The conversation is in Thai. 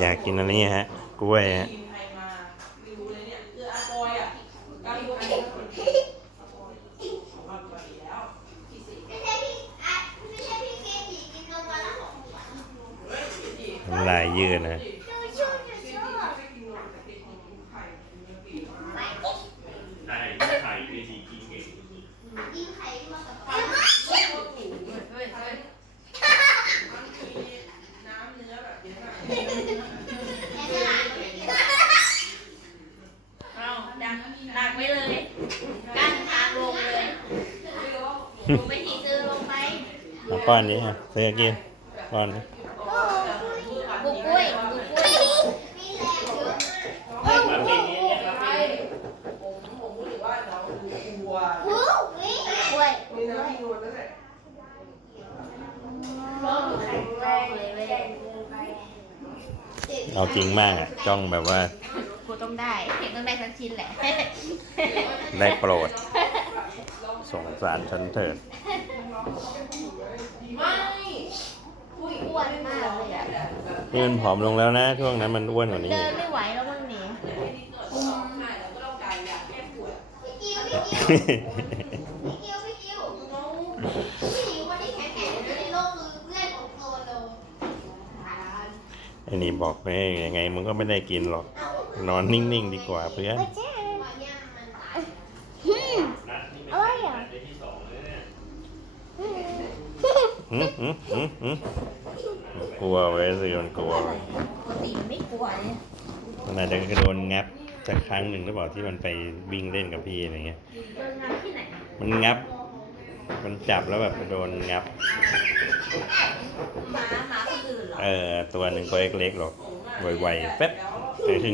อยากกินอันนี้ฮะ กล้วยฮะทีมใครมาไม่รู้เนี่ยคืออาบอยอะกาลิวไออาบอยของเราไปแล้วที่สี่ไม่ใช่พี่อะไม่ใช่พี่เกจิกินนมวันละสองขวดเฮ้ยที่น้ำลายยืดนะหนูชอบหนูชอบไม่กินนมแต่ติดนมไข่กินเนื้อปีกไปใช่ไข่เป็นสีกินเก่ง กินไข่มากับปลา เฮ้ยเฮ้ยเฮ้ยมันมีน้ำเนื้อแบบ เยอะมากในตลาดไม่กินเอาดักดักไว้เลย กั้นทางลงเลยหนูไปทีซื้อลงไปเอาป้อนนี้ฮะเธอกินป้อนดิบุกกล้วยบุกกล้วยมีแรงเยอะมาเพลงนี้เนี่ยครับเพลงนี้ผมผมรู้สึกว่าเราดูกลัววู้วิ่งกล้วยมีน้ำมีนวลนั่นแหละ แข็งแรง เลยเว้ยเอาจริงมากอะจ้องแบบว่า กูต้องได้เห็นต้องได้สักชิ้นแหละ ได้โปรด สงสารฉันเถิดไม่อ้วนมากเลยอะเพื่อนผอมลงแล้วนะ ช่วงนั้นมันอ้วนกว่านี้เดิอีนก ไม่ไหวแล้วมั้งหนีพี่กิ้วพี่กิ้วพี่กิ้วพี่กิ้วผู้หญิงคนที่แข็งแกร่งที่สุดในโลกคือเพื่อนของโซโล ไอ้นี่บอกไปยังไงมึงก็ไม่ได้กินหรอก นอนนิ่งๆดีกว่าเพื่อนวันเนี้ยมันตายนัดนี่ไม่ใช่นัดได้ที่สองเลยเนี่ยหืมหืมหืมหืมกลัวไว้สิมันกลัวปกติไม่กลัวเนี่ยมันอาจจะโดนงับสักครั้งหนึ่งหรือเปล่าที่มันไปวิ่งเล่นกับพี่อะไรเงี้ยโดนงานที่ไหนมันงับ มันจับแล้วแบบโดนงับหมาหมาคนอื่น เอออตัวหนึ่งตัวเล็กๆหรอกไวๆแป๊บไปถึง